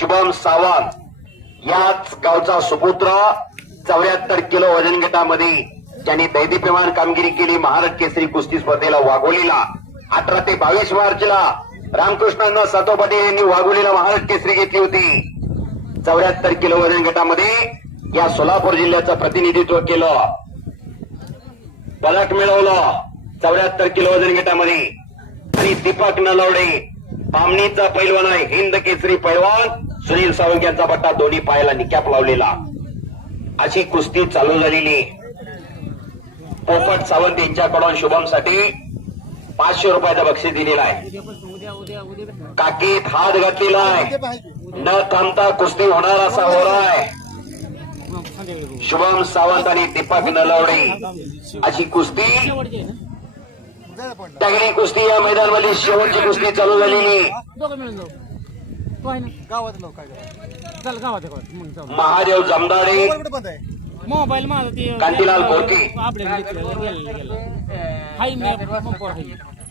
शुभम सावंत याच गावचा सुपुत्र 74 किलो वजन गटामध्ये ज्यांनी दैदिप्यमान कामगिरी केली महाराष्ट्र केसरी कुस्ती स्पर्धेला वाघोलीला 18 ते 22 मार्चला रामकृष्णांना सातोपाटी यांनी वाघोलीला महाराष्ट्र केसरी घेतली होती। 74 किलो वजन गटामध्ये या सोलापूर जिल्ह्याचं प्रतिनिधित्व केलं, पदक मिळवलं 74 किलो वजन गटामध्ये। आणि दीपक नलवडे बामणीचा पैलवान आहे, हिंद केसरी पैलवान सुनील सावंत यांचा पट्टा दोन्ही पायाला निकॅप लावलेला। अशी कुस्ती चालू झालेली। पोपट सावंत यांच्याकडून शुभमसाठी 500 रुपयाचं बक्षीस दिलेलं आहे। काकीत हात घातलेला आहे, न थांबता कुस्ती होणार असा होरा आहे। शुभम सावंत आणि दीपक नलवडे अशी कुस्ती, तगडी कुस्ती या मैदानामध्ये शेवटची कुस्ती चालू झालेली। महादेव जमदाडे, मोबाईल कांतीलाल बोरके,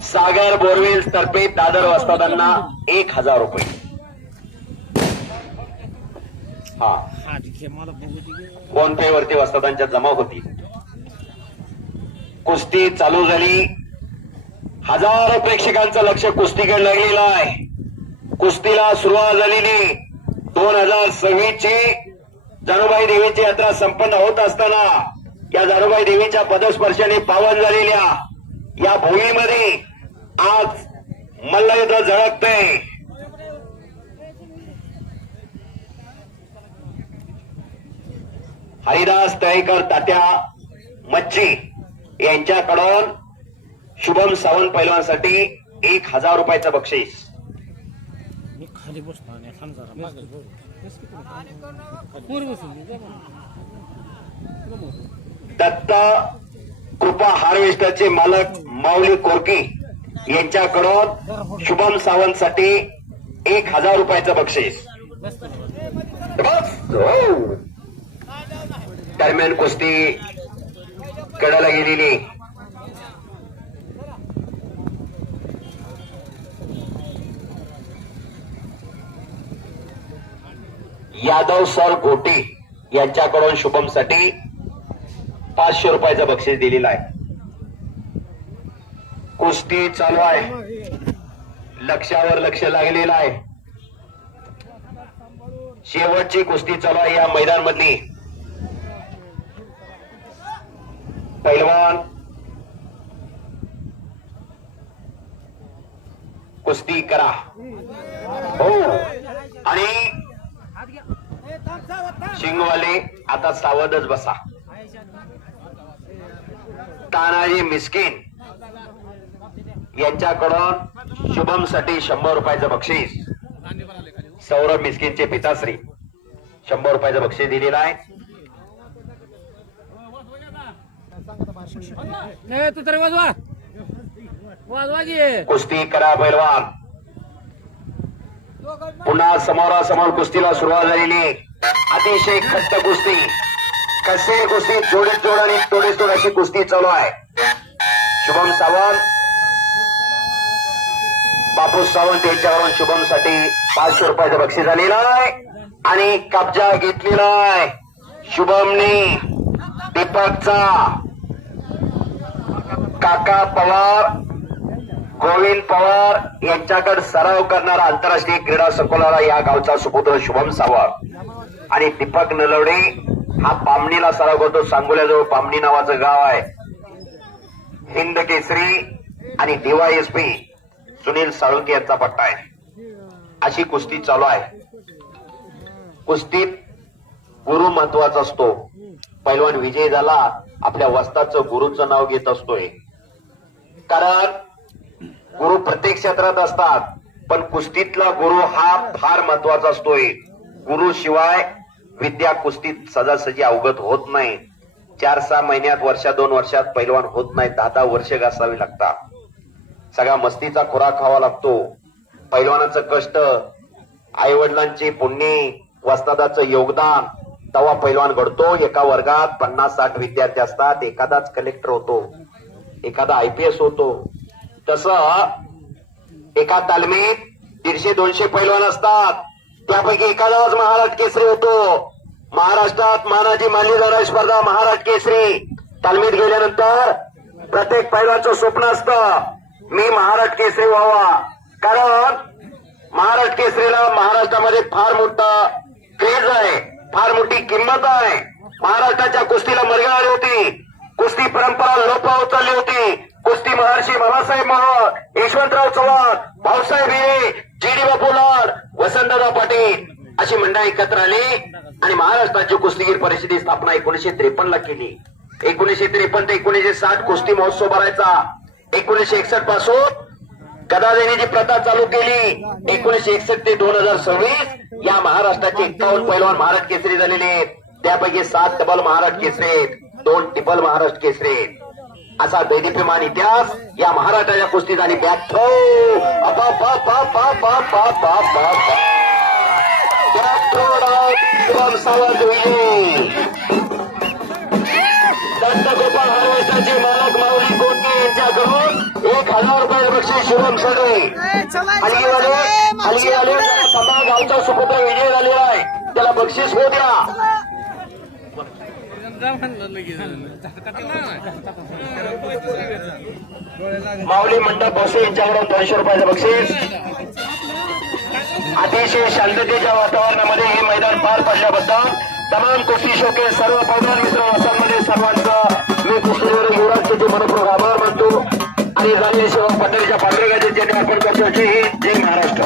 सागर बोरवेल्स तर्फे दादर वस्तादांना 1000 रुपये। हा फोन पे वरती वस्तादांच्या जमा होती। कुस्ती चालू झाली, हजारो प्रेक्षकांचं लक्ष कुस्तीकडे लागलेलं आहे। कुस्तीला सुरुवात झालेली 2026 ची जानुबाई देवीची यात्रा संपन्न होत असताना या जानुबाई देवीच्या पदस्पर्शाने पावन झालेल्या या भूमीमध्ये आज मल्लयुद्ध झळकतंय। हरिदास तळेकर तात्या मच्छी यांच्याकडून शुभम सावंत पैलवानसाठी 1000 रुपयाचं बक्षीस। खाली बसतो दत्त कृपा हार्वेस्टरचे मालक माऊली कोरकी यांच्याकडून शुभम सावंतसाठी 1000 रुपयाचं बक्षीस। दरम्यान कुस्ती कडाला गेलेली। यादव सर गोटे यांच्याकडून शुभमसाठी 500 रुपयाचं बक्षीस दिलेलं आहे। कुस्ती चालू आहे, लक्ष्यावर लक्ष लागलेलं आहे। शेवटची कुस्ती चालू आहे या मैदानामधली। पैलवान कुस्ती करा हो। आणि शिंगवाले आता सावधच बसा। तानाजी मिस्किन यांच्याकडून शुभमसाठी 100 रुपयाचं बक्षीस। सौरभ मिस्किनचे पिताश्री 100 रुपयाचं बक्षीस दिलेलं आहे। तू तरी वाजवा वाजवा घे कुस्ती करा पैलवान। पुन्हा समोरासमोर कुस्तीला सुरुवात झालेली। अतिशय खट्ट कुस्ती, कसे कुस्ती जोडीत जोड आणि तोडीत तोड अशी कुस्ती चालू आहे। शुभम सावंत बापू सावंत यांच्यावरून शुभमसाठी 500 रुपयाचं बक्षीस झालेलं आहे आणि कब्जा घेतलेला आहे शुभमने। दीपकचा काका पवार, गोविंद पवार यांच्याकडे सराव करणारा आंतरराष्ट्रीय क्रीडा संकुलाला या गावचा सुपुत्र शुभम सावंत आणि दीपक नलवडे हा पामणीला सराव करतो। सांगोल्याजवळ पामणी नावाचं गाव आहे। हिंद केसरी आणि डीवायएसपी सुनील साळुंके यांचा पट्टा आहे। अशी कुस्ती चालू आहे। कुस्तीत गुरु महत्वाचा असतो। पैलवान विजयी झाला आपल्या वस्ताचं गुरुचं नाव घेत असतोय, कारण गुरु प्रत्येक क्षेत्रात असतात, पण कुस्तीतला गुरु हा फार महत्वाचा असतोय। गुरु शिवाय विद्या कुस्तीत सजासजी अवगत होत नाही। 4-6 महिन्यात, वर्षा 2 वर्षात पैलवान होत नाही, 10-10 वर्ष घासावी लागतात। सगळा मस्तीचा खुराक खावा लागतो। पैलवानाचं कष्ट, आई वडिलांची पुण्य, वस्तादाचं योगदान, तवा पैलवान घडतो। एका वर्गात 50-60 विद्यार्थी असतात, एखादाच कलेक्टर होतो, एखादा IPS होतो। तसं एका तालमीत 150-200 पैलवान असतात, त्यापैकी एखादाच महाराष्ट्र केसरी होतो. महाराष्ट्रात मानाची मानली जाणारी स्पर्धा महाराष्ट्र केसरी तालमीत गेल्यानंतर प्रत्येक पैलवानचं स्वप्न असतं मी महाराष्ट्र केसरी व्हावा. कारण महाराष्ट्र केसरीला महाराष्ट्रामध्ये फार मोठा क्रेज आहे, फार मोठी किंमत आहे. महाराष्ट्राच्या कुस्तीला मर्यादा आली होती, कुस्ती परंपरा लोपावत चालली होती. कुस्ती महर्षी बाबासाहेब महाराज, यशवंतराव चव्हाण, भाऊसाहेब हिरे, जी.डी. बापू लाड, वसंतदादा पाटील अशी मंडळी एकत्र आली आणि महाराष्ट्राची कुस्तीगीर परिषदेची स्थापना 1953 ला केली. 1953 ते 1960 कुस्ती महोत्सव भरायचा. 1961 पासून गदा देण्याची प्रथा चालू केली. 1961 ते 2026 या महाराष्ट्राचे 51 पैलवान महाराष्ट्र केसरी झालेले आहेत. त्यापैकी 7 डबल महाराष्ट्र केसरी आहेत, 2 ट्रिपल महाराष्ट्र केसरी आहेत. असा दैदिप्यमान इतिहास या महाराष्ट्राच्या कुस्तीत आणि शुभम सावंत विजयी. दत्तगोपाळ हार्वेस्टरचे मालक माऊली कोटके यांच्याकडून 1000 रुपये बक्षीस शुभम सडे. हलगीवाले सभा गावचा सुपुत्र विजय झालेला आहे, त्याला बक्षीस होऊ द्या. माऊली मंडप भोसे यांच्याकडून 200 रुपयाचं बक्षीस. अतिशय शांततेच्या वातावरणामध्ये हे मैदान पार पडल्याबद्दल तमाम कुस्ती शौकीन सर्व पैलवान मित्र वासांमध्ये सर्वांचं मी कुस्तीवर युवराजचे मनपूर्वक आभार मानतो आणि जाणले सेवा पंढरीच्या पांढरेगाचे ज्यांनी अर्पण करतो जय हिंद, जय महाराष्ट्र.